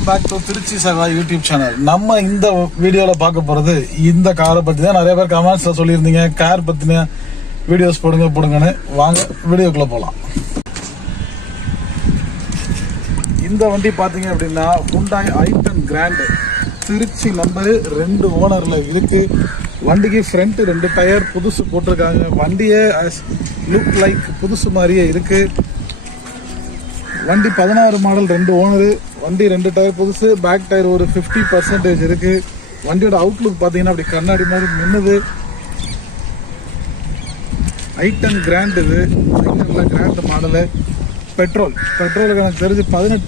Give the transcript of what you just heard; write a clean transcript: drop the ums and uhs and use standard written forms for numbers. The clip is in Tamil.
வெல்கம் பேக் டு திருச்சி சகா யூடியூப் சேனல். நம்ம இந்த வீடியோல பார்க்க போறது இந்த காரை பத்தி தான். நிறைய பேர் கமெண்ட்ஸ்ல சொல்லியிருந்தீங்க கார் பத்தின வீடியோஸ் போடுங்கன்னு. வாங்க வீடியோக்குள்ள போலாம். இந்த வண்டி பாத்தீங்க அப்படின்னா Hyundai i10 grand Tiruchi number 2 ஓனர்ல இருக்கு. வண்டிக்கு ஃப்ரண்ட் 2 டயர் புதுசு போட்டிருக்காங்க. வண்டியே லுக் லைக் புதுசு மாதிரியே இருக்கு. வண்டி 16 மாடல், 2 ஓனரு. வண்டி 2 டயர் புதுசு, பேக் டயர் ஒரு 50% இருக்கு. வண்டியோட அவுட்லுக் பார்த்தீங்கன்னா அப்படி கண்ணாடி மாதிரி மின்னுது. i10 கிராண்ட், இது கிராண்ட் மாடலு. பெட்ரோல் எனக்கு தெரிஞ்சு 18